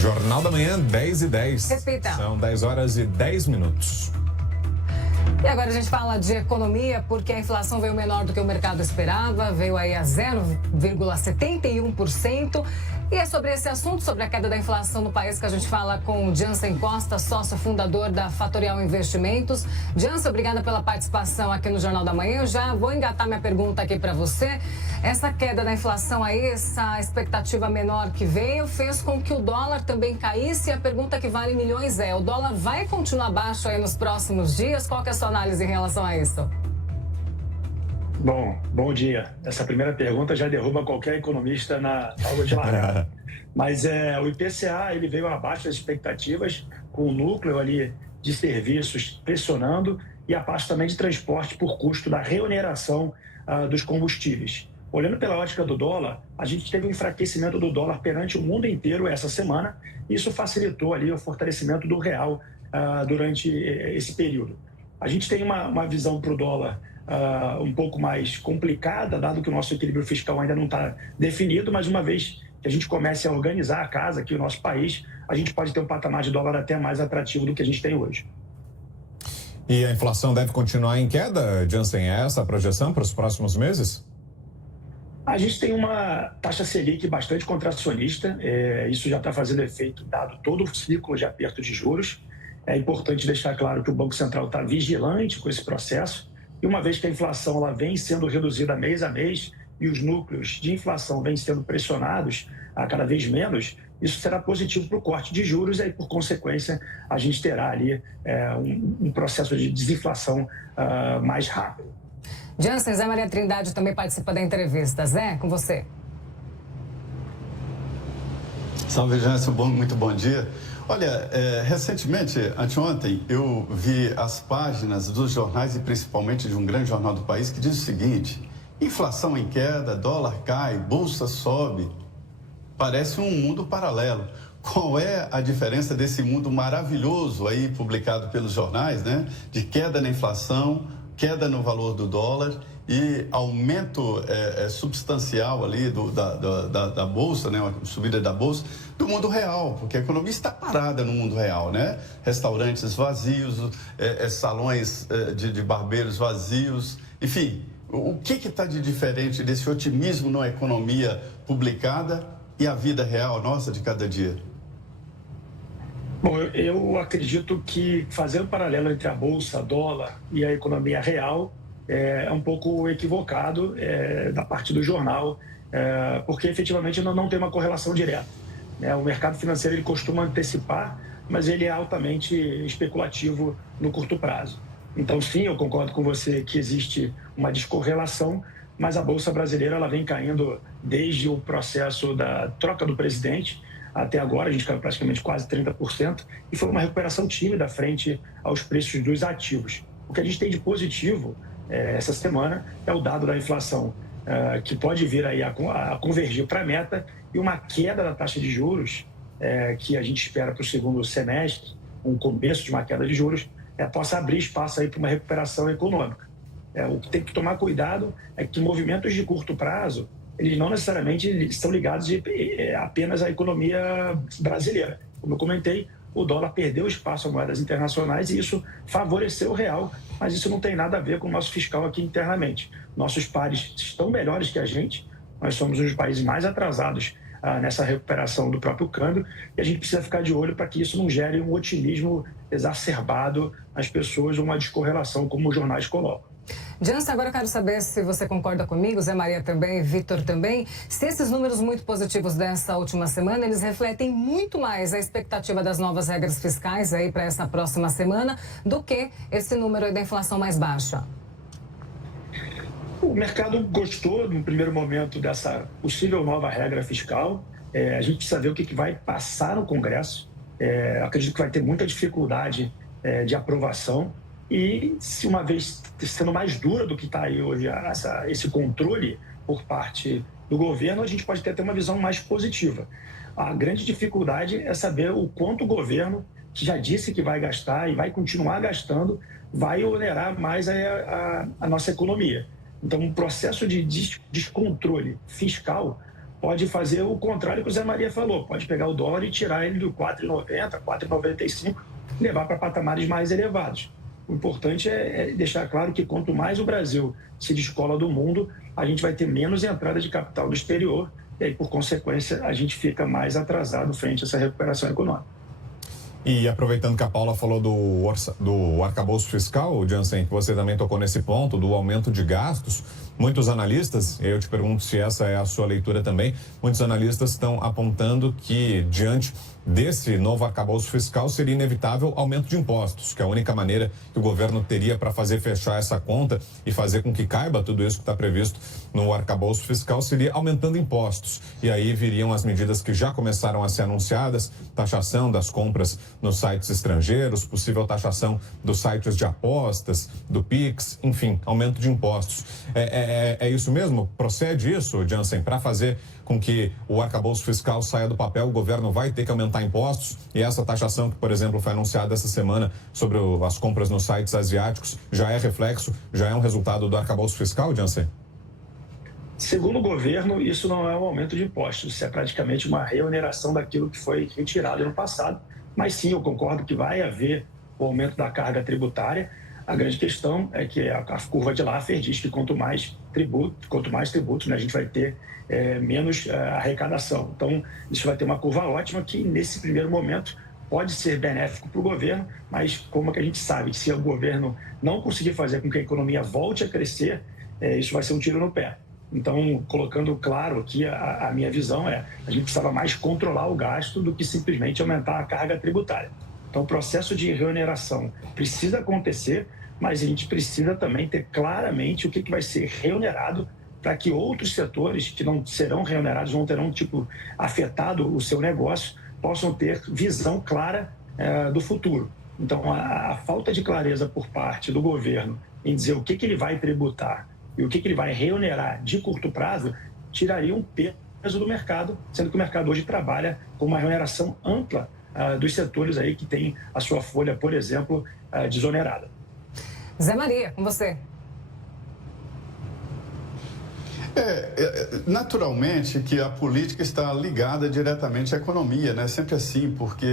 Jornal da Manhã, 10h10. Repita. São 10h10. E agora a gente fala de economia, porque a inflação veio menor do que o mercado esperava, veio aí a 0,71%. E é sobre esse assunto, sobre a queda da inflação no país, que a gente fala com o Jansen Costa, sócio fundador da Fatorial Investimentos. Jansen, obrigada pela participação aqui no Jornal da Manhã. Eu já vou engatar minha pergunta aqui para você. Essa queda da inflação aí, essa expectativa menor que veio, fez com que o dólar também caísse. E a pergunta que vale milhões é: o dólar vai continuar baixo aí nos próximos dias? Qual que é a sua análise em relação a isso? Bom dia. Essa primeira pergunta já derruba qualquer economista na aula de largada. Mas o IPCA ele veio abaixo das expectativas, com o núcleo ali de serviços pressionando e a parte também de transporte por custo da reoneração dos combustíveis. Olhando pela ótica do dólar, a gente teve um enfraquecimento do dólar perante o mundo inteiro essa semana. Isso facilitou ali o fortalecimento do real durante esse período. A gente tem uma visão para o dólar um pouco mais complicada, dado que o nosso equilíbrio fiscal ainda não está definido, mas uma vez que a gente comece a organizar a casa aqui no nosso país, a gente pode ter um patamar de dólar até mais atrativo do que a gente tem hoje. E a inflação deve continuar em queda, Jansen? É essa a projeção para os próximos meses? A gente tem uma taxa Selic bastante contracionista, isso já está fazendo efeito dado todo o ciclo de aperto de juros. É importante deixar claro que o Banco Central está vigilante com esse processo. E uma vez que a inflação ela vem sendo reduzida mês a mês e os núcleos de inflação vêm sendo pressionados a cada vez menos, isso será positivo para o corte de juros e aí, por consequência, a gente terá ali um processo de desinflação mais rápido. Jansen, Zé Maria Trindade também participa da entrevista. Zé, com você. Salve, Jansen, muito bom dia. Olha, recentemente, anteontem, eu vi as páginas dos jornais e principalmente de um grande jornal do país que diz o seguinte: inflação em queda, dólar cai, bolsa sobe. Parece um mundo paralelo. Qual é a diferença desse mundo maravilhoso aí publicado pelos jornais, né? De queda na inflação, queda no valor do dólar e aumento substancial ali da Bolsa, né? Uma subida da Bolsa, do mundo real, porque a economia está parada no mundo real, né? Restaurantes vazios, salões de barbeiros vazios, enfim, o que está de diferente desse otimismo na economia publicada e a vida real nossa de cada dia? Bom, eu acredito que fazer um paralelo entre a Bolsa, dólar e a economia real é um pouco equivocado da parte do jornal, porque efetivamente não tem uma correlação direta. O mercado financeiro ele costuma antecipar, mas ele é altamente especulativo no curto prazo. Então, sim, eu concordo com você que existe uma descorrelação, mas a Bolsa brasileira ela vem caindo desde o processo da troca do presidente até agora. A gente caiu praticamente quase 30% e foi uma recuperação tímida frente aos preços dos ativos. O que a gente tem de positivo essa semana é o dado da inflação, que pode vir aí a convergir para a meta, e uma queda da taxa de juros, que a gente espera para o segundo semestre, um começo de uma queda de juros, possa abrir espaço aí para uma recuperação econômica. O que tem que tomar cuidado é que movimentos de curto prazo, eles não necessariamente estão ligados apenas à economia brasileira. Como eu comentei, o dólar perdeu espaço a moedas internacionais e isso favoreceu o real, mas isso não tem nada a ver com o nosso fiscal aqui internamente. Nossos pares estão melhores que a gente, nós somos um dos países mais atrasados nessa recuperação do próprio câmbio e a gente precisa ficar de olho para que isso não gere um otimismo exacerbado nas pessoas ou uma descorrelação, como os jornais colocam. Jansen, agora eu quero saber se você concorda comigo, Zé Maria também, Vitor também, se esses números muito positivos dessa última semana, eles refletem muito mais a expectativa das novas regras fiscais aí para essa próxima semana do que esse número aí da inflação mais baixa. O mercado gostou, no primeiro momento, dessa possível nova regra fiscal. A gente precisa ver o que vai passar no Congresso. Acredito que vai ter muita dificuldade de aprovação. E, se uma vez sendo mais dura do que está aí hoje esse controle por parte do governo, a gente pode ter até uma visão mais positiva. A grande dificuldade é saber o quanto o governo, que já disse que vai gastar e vai continuar gastando, vai onerar mais a nossa economia. Então, um processo de descontrole fiscal pode fazer o contrário que o Zé Maria falou, pode pegar o dólar e tirar ele do 4,90, 4,95, e levar para patamares mais elevados. O importante é deixar claro que quanto mais o Brasil se descola do mundo, a gente vai ter menos entrada de capital do exterior e aí, por consequência, a gente fica mais atrasado frente a essa recuperação econômica. E aproveitando que a Paula falou do arcabouço fiscal, Jansen, que você também tocou nesse ponto, do aumento de gastos, muitos analistas, eu te pergunto se essa é a sua leitura também, muitos analistas estão apontando que, diante desse novo arcabouço fiscal, seria inevitável aumento de impostos, que é a única maneira que o governo teria para fazer fechar essa conta e fazer com que caiba tudo isso que está previsto no arcabouço fiscal seria aumentando impostos. E aí viriam as medidas que já começaram a ser anunciadas, taxação das compras nos sites estrangeiros, possível taxação dos sites de apostas, do Pix, enfim, aumento de impostos. É isso mesmo? Procede isso, Jansen, para fazer com que o arcabouço fiscal saia do papel, o governo vai ter que aumentar impostos e essa taxação que, por exemplo, foi anunciada essa semana sobre as compras nos sites asiáticos já é reflexo, já é um resultado do arcabouço fiscal, Jansen? Segundo o governo, isso não é um aumento de impostos, isso é praticamente uma reoneração daquilo que foi retirado no passado, mas sim, eu concordo que vai haver o aumento da carga tributária. A grande questão é que a curva de Laffer diz que quanto mais tributos, né, a gente vai ter menos arrecadação. Então, isso vai ter uma curva ótima que, nesse primeiro momento, pode ser benéfico para o governo, mas como é que a gente sabe que se o governo não conseguir fazer com que a economia volte a crescer, isso vai ser um tiro no pé. Então, colocando claro aqui, a minha visão a gente precisava mais controlar o gasto do que simplesmente aumentar a carga tributária. Então, o processo de reoneração precisa acontecer, mas a gente precisa também ter claramente o que vai ser reonerado para que outros setores que não serão reonerados, não terão afetado o seu negócio, possam ter visão clara do futuro. Então, a falta de clareza por parte do governo em dizer o que ele vai tributar e o que ele vai reonerar de curto prazo, tiraria um peso do mercado, sendo que o mercado hoje trabalha com uma reoneração ampla dos setores aí que tem a sua folha, por exemplo, desonerada. Zé Maria, com você. Naturalmente que a política está ligada diretamente à economia, né? Sempre assim, porque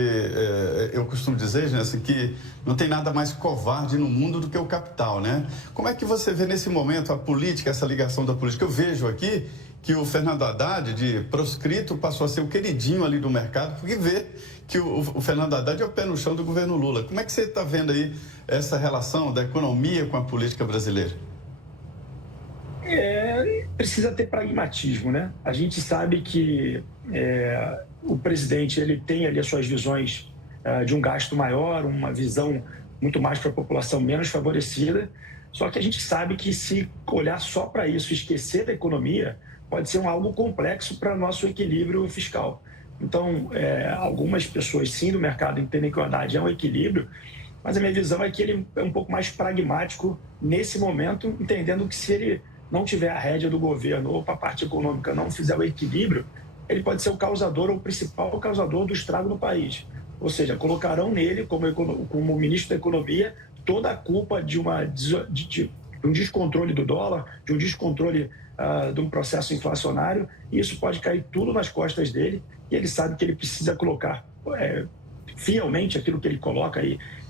eu costumo dizer, né, assim, que não tem nada mais covarde no mundo do que o capital, né? Como é que você vê nesse momento a política, essa ligação da política? Eu vejo aqui que o Fernando Haddad, de proscrito, passou a ser o queridinho ali do mercado, porque vê que o Fernando Haddad é o pé no chão do governo Lula. Como é que você está vendo aí essa relação da economia com a política brasileira? Precisa ter pragmatismo, né? A gente sabe que o presidente ele tem ali as suas visões de um gasto maior, uma visão muito mais para a população menos favorecida, só que a gente sabe que se olhar só para isso e esquecer da economia, pode ser algo complexo para nosso equilíbrio fiscal. Então, algumas pessoas, sim, do mercado entendem que o Haddad é um equilíbrio, mas a minha visão é que ele é um pouco mais pragmático nesse momento, entendendo que se ele não tiver a rédea do governo ou para a parte econômica não fizer o equilíbrio, ele pode ser o causador ou o principal causador do estrago no país. Ou seja, colocarão nele, como ministro da Economia, toda a culpa de um descontrole do dólar, de um descontrole de um processo inflacionário, e isso pode cair tudo nas costas dele, e ele sabe que ele precisa colocar fielmente aquilo que ele coloca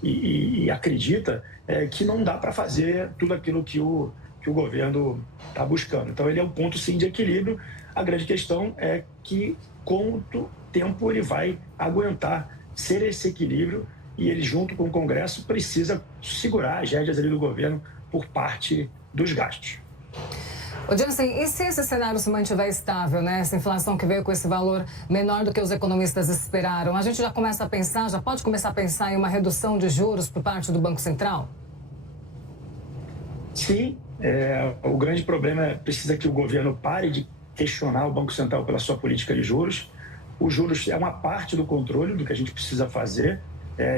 e acredita que não dá para fazer tudo aquilo que o governo está buscando. Então, ele é um ponto, sim, de equilíbrio. A grande questão é que, quanto tempo ele vai aguentar ser esse equilíbrio, e ele, junto com o Congresso, precisa segurar as rédeas ali do governo por parte dos gastos. Ô, Jansen, e se esse cenário se mantiver estável, né? Essa inflação que veio com esse valor menor do que os economistas esperaram, a gente já pode começar a pensar em uma redução de juros por parte do Banco Central? Sim. O grande problema precisa que o governo pare de questionar o Banco Central pela sua política de juros. Os juros é uma parte do controle do que a gente precisa fazer,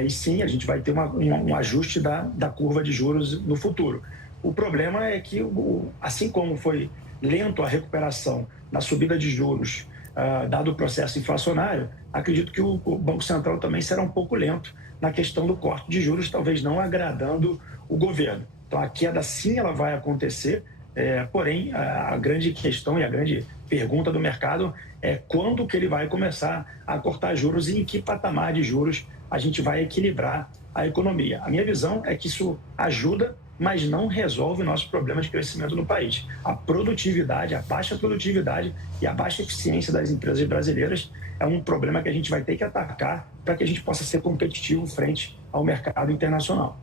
e sim, a gente vai ter um ajuste da curva de juros no futuro. O problema é que, assim como foi lento a recuperação na subida de juros, dado o processo inflacionário, acredito que o Banco Central também será um pouco lento na questão do corte de juros, talvez não agradando o governo. Então, a queda, sim, ela vai acontecer, Porém, a grande questão e a grande pergunta do mercado é quando que ele vai começar a cortar juros e em que patamar de juros a gente vai equilibrar a economia. A minha visão é que isso ajuda, mas não resolve o nosso problema de crescimento no país. A produtividade, a baixa produtividade e a baixa eficiência das empresas brasileiras é um problema que a gente vai ter que atacar para que a gente possa ser competitivo frente ao mercado internacional.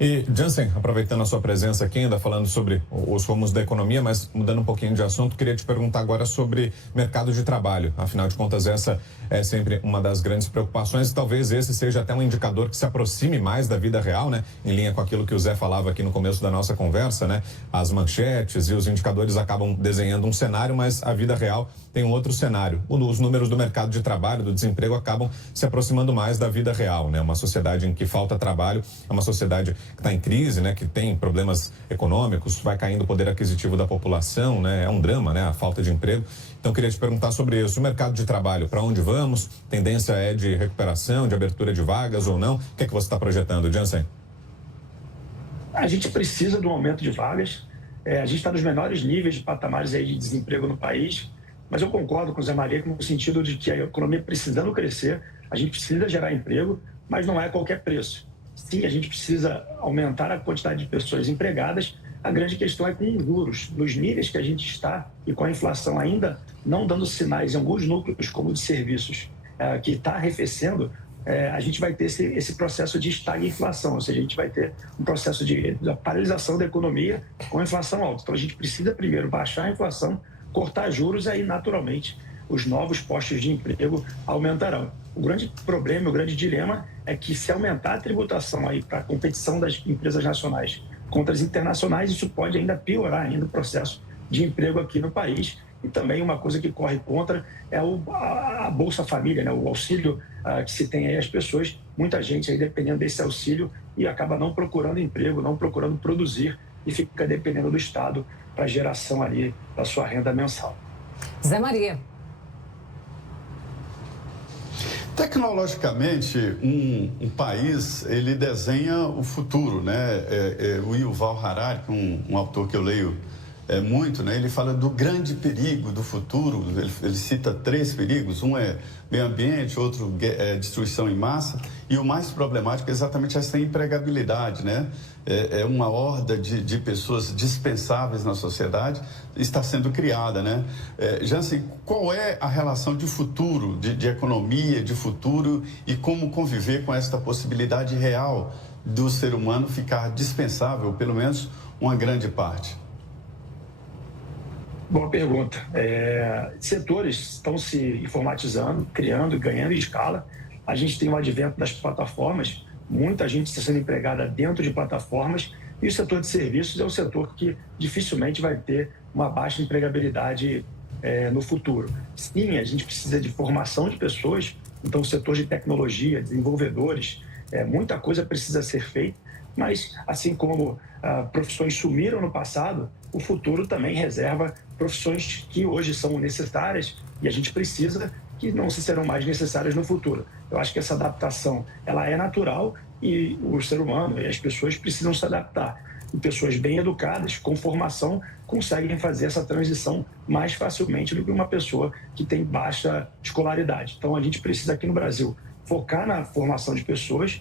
E, Jansen, aproveitando a sua presença aqui, ainda falando sobre os rumos da economia, mas mudando um pouquinho de assunto, queria te perguntar agora sobre mercado de trabalho. Afinal de contas, essa é sempre uma das grandes preocupações e talvez esse seja até um indicador que se aproxime mais da vida real, né? Em linha com aquilo que o Zé falava aqui no começo da nossa conversa, né? As manchetes e os indicadores acabam desenhando um cenário, mas a vida real tem um outro cenário. Os números do mercado de trabalho, do desemprego, acabam se aproximando mais da vida real, né? Uma sociedade em que falta trabalho, é uma sociedade que está em crise, né? Que tem problemas econômicos, vai caindo o poder aquisitivo da população, né? É um drama, né? A falta de emprego. Então, queria te perguntar sobre isso. O mercado de trabalho, para onde vamos? Tendência é de recuperação, de abertura de vagas ou não? O que é que você está projetando, Jansen? A gente precisa de um aumento de vagas. A gente está nos menores níveis de patamares aí de desemprego no país. Mas eu concordo com o Zé Maria no sentido de que a economia precisando crescer, a gente precisa gerar emprego, mas não é a qualquer preço. Sim, a gente precisa aumentar a quantidade de pessoas empregadas. A grande questão é com os juros, nos níveis que a gente está e com a inflação ainda não dando sinais em alguns núcleos, como de serviços, que está arrefecendo, a gente vai ter esse processo de estagflação, ou seja, a gente vai ter um processo de paralisação da economia com a inflação alta. Então, a gente precisa primeiro baixar a inflação, cortar juros, aí naturalmente os novos postos de emprego aumentarão. O grande problema, o grande dilema é que se aumentar a tributação aí para a competição das empresas nacionais contra as internacionais, isso pode ainda piorar ainda o processo de emprego aqui no país. E também uma coisa que corre contra é a Bolsa Família, né? O auxílio que se tem aí às pessoas. Muita gente aí dependendo desse auxílio e acaba não procurando emprego, não procurando produzir e fica dependendo do Estado para a geração ali da sua renda mensal. Zé Maria. Tecnologicamente, um país, ele desenha o futuro, né? O Yuval Harari, um autor que eu leio muito, né? Ele fala do grande perigo do futuro, ele cita 3 perigos, um é meio ambiente, outro é destruição em massa, e o mais problemático é exatamente essa empregabilidade, né? É uma horda de pessoas dispensáveis na sociedade, está sendo criada, né? Jansen, qual é a relação de futuro, de economia, de futuro, e como conviver com esta possibilidade real do ser humano ficar dispensável, pelo menos uma grande parte? Boa pergunta. Setores estão se informatizando, criando e ganhando em escala. A gente tem o advento das plataformas, muita gente está sendo empregada dentro de plataformas, e o setor de serviços é o setor que dificilmente vai ter uma baixa empregabilidade no futuro. Sim, a gente precisa de formação de pessoas, então o setor de tecnologia, desenvolvedores, muita coisa precisa ser feita, mas assim como profissões sumiram no passado, o futuro também reserva profissões que hoje são necessárias e a gente precisa que não se serão mais necessárias no futuro. Eu acho que essa adaptação ela é natural e o ser humano e as pessoas precisam se adaptar. E pessoas bem educadas, com formação, conseguem fazer essa transição mais facilmente do que uma pessoa que tem baixa escolaridade. Então a gente precisa aqui no Brasil focar na formação de pessoas,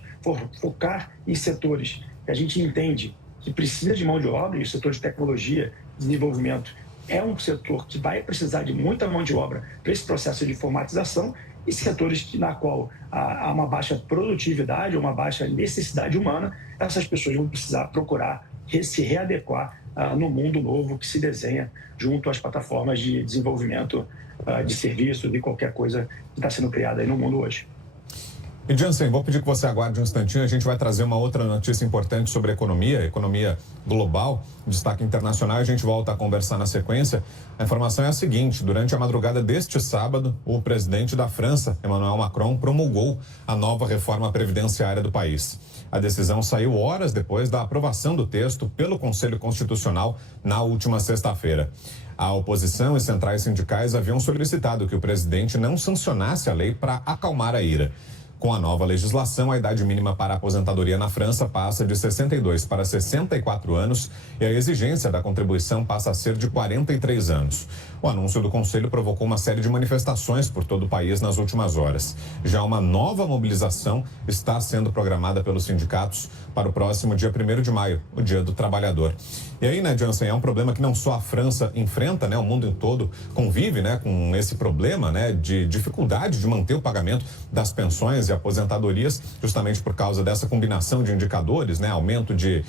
focar em setores que a gente entende que precisa de mão de obra, e o setor de tecnologia, desenvolvimento, é um setor que vai precisar de muita mão de obra para esse processo de informatização, e setores na qual há uma baixa produtividade, uma baixa necessidade humana, essas pessoas vão precisar procurar se readequar no mundo novo que se desenha junto às plataformas de desenvolvimento de serviços e qualquer coisa que está sendo criada aí no mundo hoje. E Jansen, vou pedir que você aguarde um instantinho, a gente vai trazer uma outra notícia importante sobre economia global, destaque internacional, a gente volta a conversar na sequência. A informação é a seguinte: durante a madrugada deste sábado, o presidente da França, Emmanuel Macron, promulgou a nova reforma previdenciária do país. A decisão saiu horas depois da aprovação do texto pelo Conselho Constitucional na última sexta-feira. A oposição e centrais sindicais haviam solicitado que o presidente não sancionasse a lei para acalmar a ira. Com a nova legislação, a idade mínima para a aposentadoria na França passa de 62 para 64 anos e a exigência da contribuição passa a ser de 43 anos. O anúncio do Conselho provocou uma série de manifestações por todo o país nas últimas horas. Já uma nova mobilização está sendo programada pelos sindicatos para o próximo dia 1º de maio, o Dia do Trabalhador. E aí, né, Jansen, é um problema que não só a França enfrenta, né, o mundo todo convive, né, com esse problema, né, de dificuldade de manter o pagamento das pensões e aposentadorias, justamente por causa dessa combinação de indicadores, né, aumento de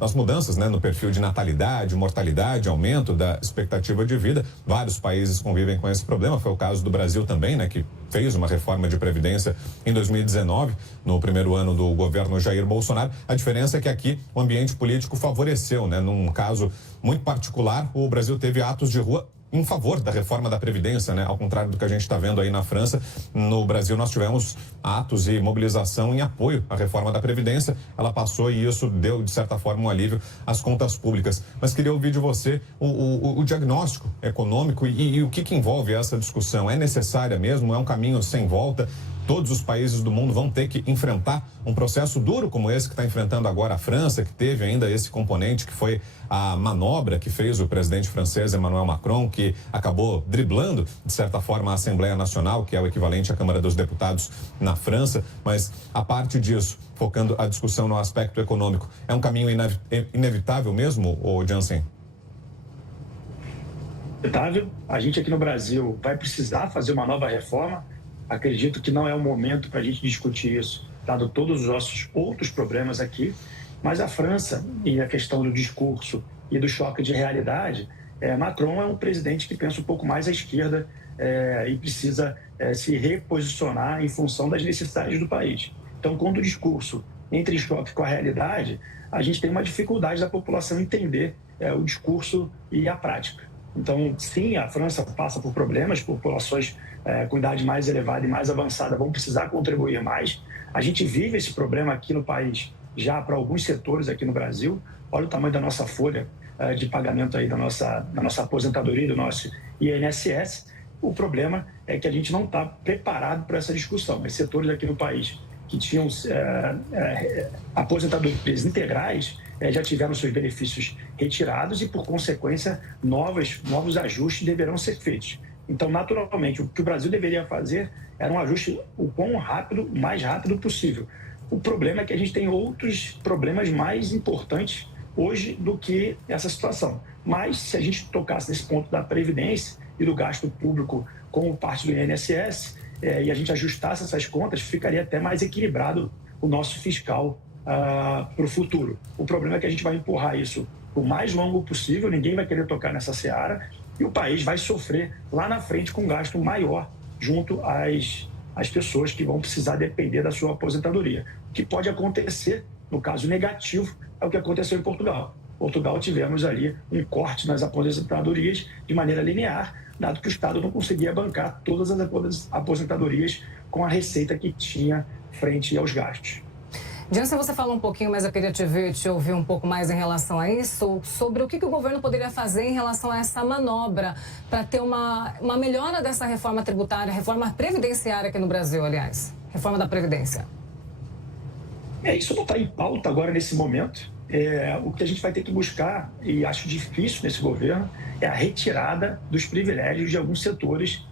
as mudanças, né, no perfil de natalidade, mortalidade, aumento da expectativa de vida. Vários países convivem com esse problema. Foi o caso do Brasil também, né, que fez uma reforma de previdência em 2019, no primeiro ano do governo Jair Bolsonaro. A diferença é que aqui o ambiente político favoreceu, né? Num caso muito particular, o Brasil teve atos de rua em favor da reforma da Previdência, né? Ao contrário do que a gente está vendo aí na França, no Brasil nós tivemos atos e mobilização em apoio à reforma da Previdência. Ela passou e isso deu, de certa forma, um alívio às contas públicas. Mas queria ouvir de você o diagnóstico econômico e o que envolve essa discussão. É necessária mesmo? É um caminho sem volta? Todos os países do mundo vão ter que enfrentar um processo duro como esse que está enfrentando agora a França, que teve ainda esse componente que foi a manobra que fez o presidente francês Emmanuel Macron, que acabou driblando, de certa forma, a Assembleia Nacional, que é o equivalente à Câmara dos Deputados na França. Mas, a parte disso, focando a discussão no aspecto econômico, é um caminho inevitável mesmo, Jansen? Inevitável. A gente aqui no Brasil vai precisar fazer uma nova reforma. Acredito que não é o momento para a gente discutir isso, dado todos os nossos outros problemas aqui. Mas a França, e a questão do discurso e do choque de realidade, Macron é um presidente que pensa um pouco mais à esquerda e precisa se reposicionar em função das necessidades do país. Então, quando o discurso entra em choque com a realidade, a gente tem uma dificuldade da população entender o discurso e a prática. Então, sim, a França passa por problemas, populações com idade mais elevada e mais avançada vão precisar contribuir mais. A gente vive esse problema aqui no país já para alguns setores aqui no Brasil. Olha o tamanho da nossa folha de pagamento aí da nossa aposentadoria, do nosso INSS. O problema é que a gente não está preparado para essa discussão. Os setores aqui no país que tinham aposentadorias integrais já tiveram seus benefícios retirados e, por consequência, novos ajustes deverão ser feitos. Então, naturalmente, o que o Brasil deveria fazer era um ajuste o mais rápido possível. O problema é que a gente tem outros problemas mais importantes hoje do que essa situação. Mas, se a gente tocasse nesse ponto da Previdência e do gasto público como parte do INSS, e a gente ajustasse essas contas, ficaria até mais equilibrado o nosso fiscal para o futuro. O problema é que a gente vai empurrar isso o mais longo possível, ninguém vai querer tocar nessa seara, e o país vai sofrer lá na frente com um gasto maior junto às pessoas que vão precisar depender da sua aposentadoria. O que pode acontecer, no caso negativo, é o que aconteceu em Portugal. Em Portugal tivemos ali um corte nas aposentadorias de maneira linear, dado que o Estado não conseguia bancar todas as aposentadorias com a receita que tinha frente aos gastos. Jansen, você falou um pouquinho, mas eu queria te ouvir um pouco mais em relação a isso, sobre o que o governo poderia fazer em relação a essa manobra para ter uma melhora dessa reforma tributária, reforma previdenciária aqui no Brasil, aliás, reforma da Previdência. Isso não está em pauta agora nesse momento. O que a gente vai ter que buscar, e acho difícil nesse governo, é a retirada dos privilégios de alguns setores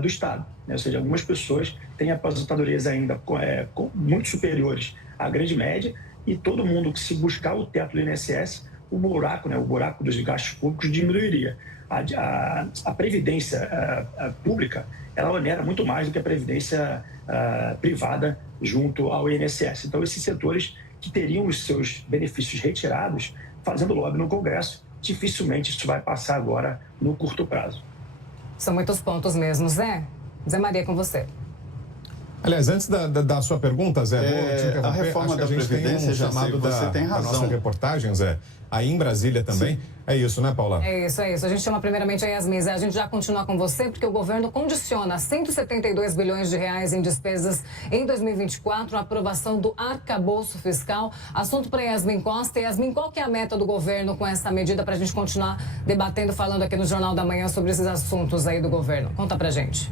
do Estado. Ou seja, algumas pessoas têm aposentadorias ainda muito superiores à grande média, e todo mundo que se buscar o teto do INSS, o buraco dos gastos públicos diminuiria. A previdência pública, ela onera muito mais do que a previdência privada junto ao INSS. Então, esses setores que teriam os seus benefícios retirados, fazendo lobby no Congresso, dificilmente isso vai passar agora no curto prazo. São muitos pontos mesmo. Zé Maria, com você. Aliás, antes da sua pergunta, Zé, vou te interromper. A reforma da Previdência, já chamado você tem razão. Da nossa reportagem, Zé, aí em Brasília também. Sim. É isso, né, Paula? É isso. A gente chama primeiramente a Yasmin. A gente já continua com você, porque o governo condiciona 172 bilhões de reais em despesas em 2024, a aprovação do arcabouço fiscal. Assunto para Yasmin Costa. Yasmin, qual que é a meta do governo com essa medida para a gente continuar debatendo, falando aqui no Jornal da Manhã sobre esses assuntos aí do governo? Conta pra gente.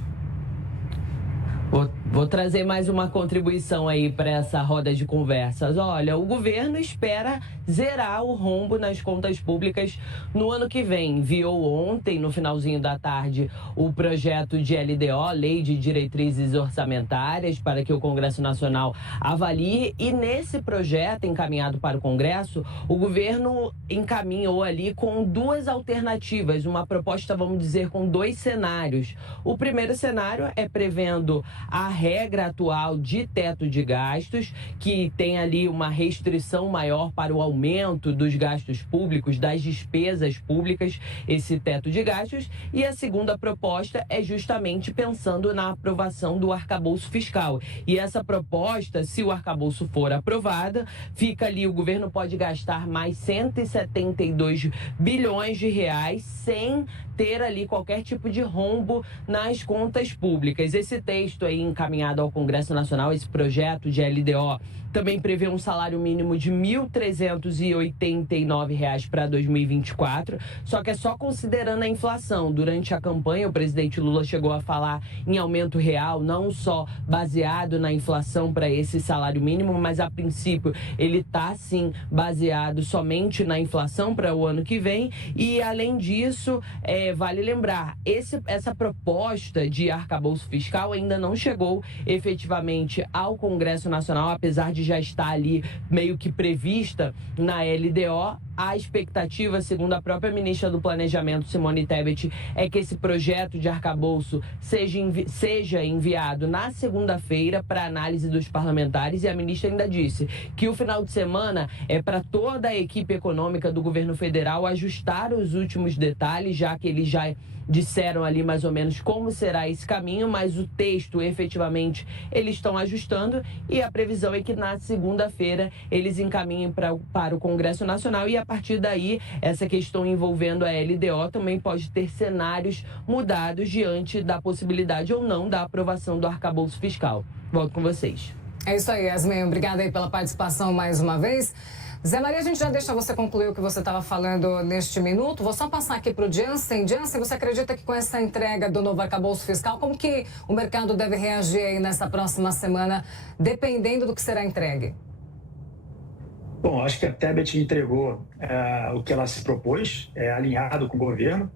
Vou trazer mais uma contribuição aí para essa roda de conversas. Olha, o governo espera zerar o rombo nas contas públicas no ano que vem. Enviou ontem, no finalzinho da tarde, o projeto de LDO, Lei de Diretrizes Orçamentárias, para que o Congresso Nacional avalie. E nesse projeto encaminhado para o Congresso, o governo encaminhou ali com duas alternativas, uma proposta, vamos dizer, com dois cenários. O primeiro cenário é prevendo a regra atual de teto de gastos, que tem ali uma restrição maior para o aumento dos gastos públicos, das despesas públicas, esse teto de gastos. E a segunda proposta é justamente pensando na aprovação do arcabouço fiscal. E essa proposta, se o arcabouço for aprovada, fica ali, o governo pode gastar mais 172 bilhões de reais sem ter ali qualquer tipo de rombo nas contas públicas. Esse texto aí encaminhado ao Congresso Nacional, esse projeto de LDO, também prevê um salário mínimo de R$ 1.389 para 2024, só que é só considerando a inflação. Durante a campanha, o presidente Lula chegou a falar em aumento real, não só baseado na inflação para esse salário mínimo, mas a princípio ele está sim baseado somente na inflação para o ano que vem. E além disso, vale lembrar, essa proposta de arcabouço fiscal ainda não chegou efetivamente ao Congresso Nacional, apesar de já estar ali meio que prevista na LDO. A expectativa, segundo a própria ministra do Planejamento, Simone Tebet, é que esse projeto de arcabouço seja enviado na segunda-feira para análise dos parlamentares. E a ministra ainda disse que o final de semana é para toda a equipe econômica do governo federal ajustar os últimos detalhes, já que eles já disseram ali mais ou menos como será esse caminho, mas o texto, efetivamente, eles estão ajustando, e a previsão é que na segunda-feira eles encaminhem para o Congresso Nacional, e a partir daí, essa questão envolvendo a LDO também pode ter cenários mudados diante da possibilidade ou não da aprovação do arcabouço fiscal. Volto com vocês. É isso aí, Yasmin. Obrigada aí pela participação mais uma vez. Zé Maria, a gente já deixa você concluir o que você estava falando neste minuto. Vou só passar aqui para o Jansen. Jansen, você acredita que com essa entrega do novo arcabouço fiscal, como que o mercado deve reagir aí nessa próxima semana, dependendo do que será entregue? Bom, acho que a Tebet entregou o que ela se propôs, alinhado com o governo.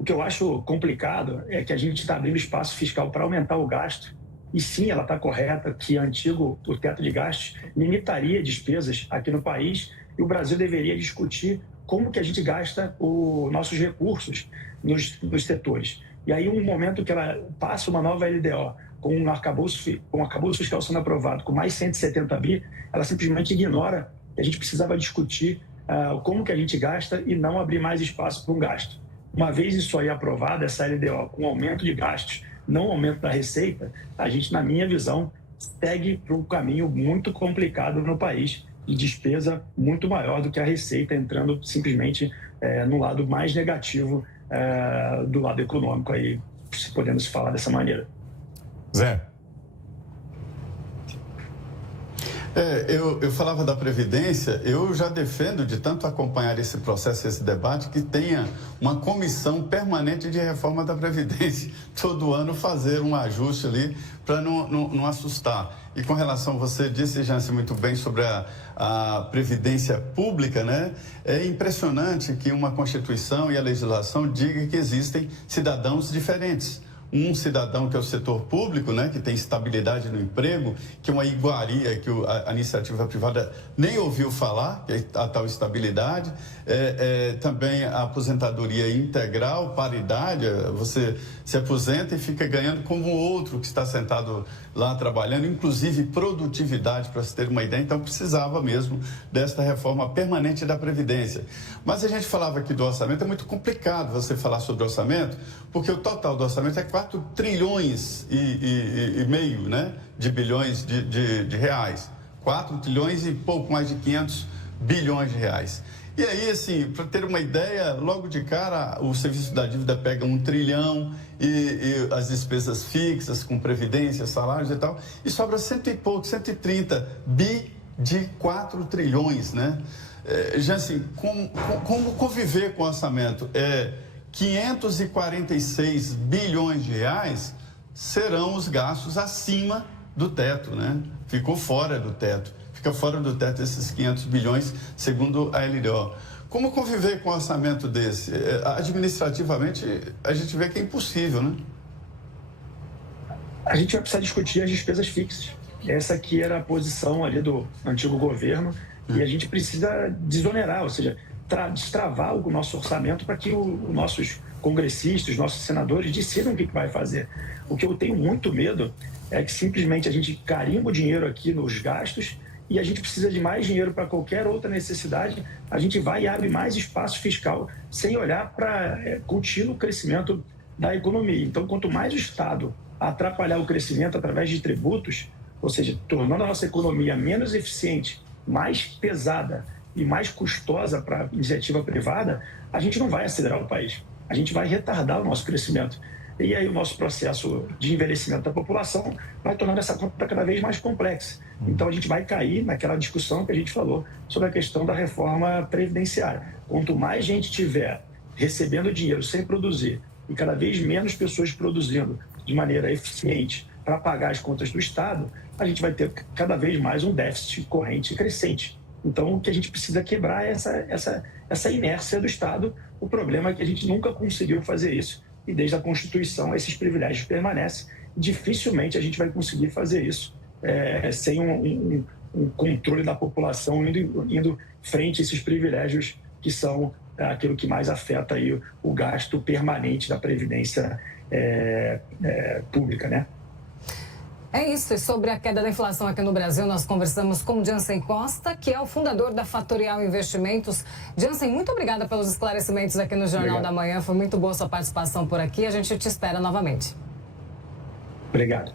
O que eu acho complicado é que a gente está abrindo espaço fiscal para aumentar o gasto. E sim, ela está correta que o teto de gastos limitaria despesas aqui no país, e o Brasil deveria discutir como que a gente gasta os nossos recursos nos setores. E aí, um momento que ela passa uma nova LDO com um arcabouço fiscal sendo aprovado com mais 170 bi, ela simplesmente ignora que a gente precisava discutir como que a gente gasta e não abrir mais espaço para um gasto. Uma vez isso aí aprovado, essa LDO com aumento de gastos, não aumento da receita, a gente, na minha visão, segue para um caminho muito complicado no país, de despesa muito maior do que a receita, entrando simplesmente no lado mais negativo do lado econômico, aí, podendo se falar dessa maneira. Zé. Eu falava da Previdência, eu já defendo, de tanto acompanhar esse processo, esse debate, que tenha uma comissão permanente de reforma da Previdência. Todo ano fazer um ajuste ali para não assustar. E com relação, você disse, Jansen, muito bem sobre a Previdência Pública, né? É impressionante que uma Constituição e a legislação digam que existem cidadãos diferentes. Um cidadão que é o setor público, né, que tem estabilidade no emprego, que é uma iguaria que a iniciativa privada nem ouviu falar, que é a tal estabilidade. Também a aposentadoria integral, paridade, você se aposenta e fica ganhando como o outro que está sentado lá trabalhando, inclusive produtividade, para se ter uma ideia. Então, precisava mesmo desta reforma permanente da Previdência. Mas a gente falava aqui do orçamento, é muito complicado você falar sobre orçamento, porque o total do orçamento é 4 trilhões e meio, né, de bilhões de reais. 4 trilhões e pouco mais de 500 bilhões de reais. E aí, assim, para ter uma ideia, logo de cara, o serviço da dívida pega 1 trilhão e as despesas fixas, com previdência, salários e tal, e sobra 130 bi de 4 trilhões, né? Jansen, como conviver com o orçamento? 546 bilhões de reais serão os gastos acima do teto, né? Ficou fora do teto. Fica fora do teto esses 500 bilhões, segundo a LDO. Como conviver com um orçamento desse? Administrativamente, a gente vê que é impossível, né? A gente vai precisar discutir as despesas fixas. Essa aqui era a posição ali do antigo governo e a gente precisa desonerar, ou seja, destravar o nosso orçamento para que os nossos congressistas, os nossos senadores decidam o que vai fazer. O que eu tenho muito medo é que simplesmente a gente carimba o dinheiro aqui nos gastos e a gente precisa de mais dinheiro para qualquer outra necessidade, a gente vai e abre mais espaço fiscal sem olhar para contínuo crescimento da economia. Então, quanto mais o Estado atrapalhar o crescimento através de tributos, ou seja, tornando a nossa economia menos eficiente, mais pesada e mais custosa para a iniciativa privada, a gente não vai acelerar o país. A gente vai retardar o nosso crescimento. E aí o nosso processo de envelhecimento da população vai tornando essa conta cada vez mais complexa. Então a gente vai cair naquela discussão que a gente falou sobre a questão da reforma previdenciária. Quanto mais gente tiver recebendo dinheiro sem produzir e cada vez menos pessoas produzindo de maneira eficiente para pagar as contas do Estado, a gente vai ter cada vez mais um déficit corrente crescente. Então, o que a gente precisa quebrar é essa inércia do Estado. O problema é que a gente nunca conseguiu fazer isso. E desde a Constituição, esses privilégios permanecem. Dificilmente a gente vai conseguir fazer isso sem um controle da população indo frente a esses privilégios que são aquilo que mais afeta aí o gasto permanente da Previdência pública, né? É isso, e sobre a queda da inflação aqui no Brasil, nós conversamos com Jansen Costa, que é o fundador da Fatorial Investimentos. Jansen, muito obrigada pelos esclarecimentos aqui no Jornal da Manhã, foi muito boa a sua participação por aqui, a gente te espera novamente. Obrigado.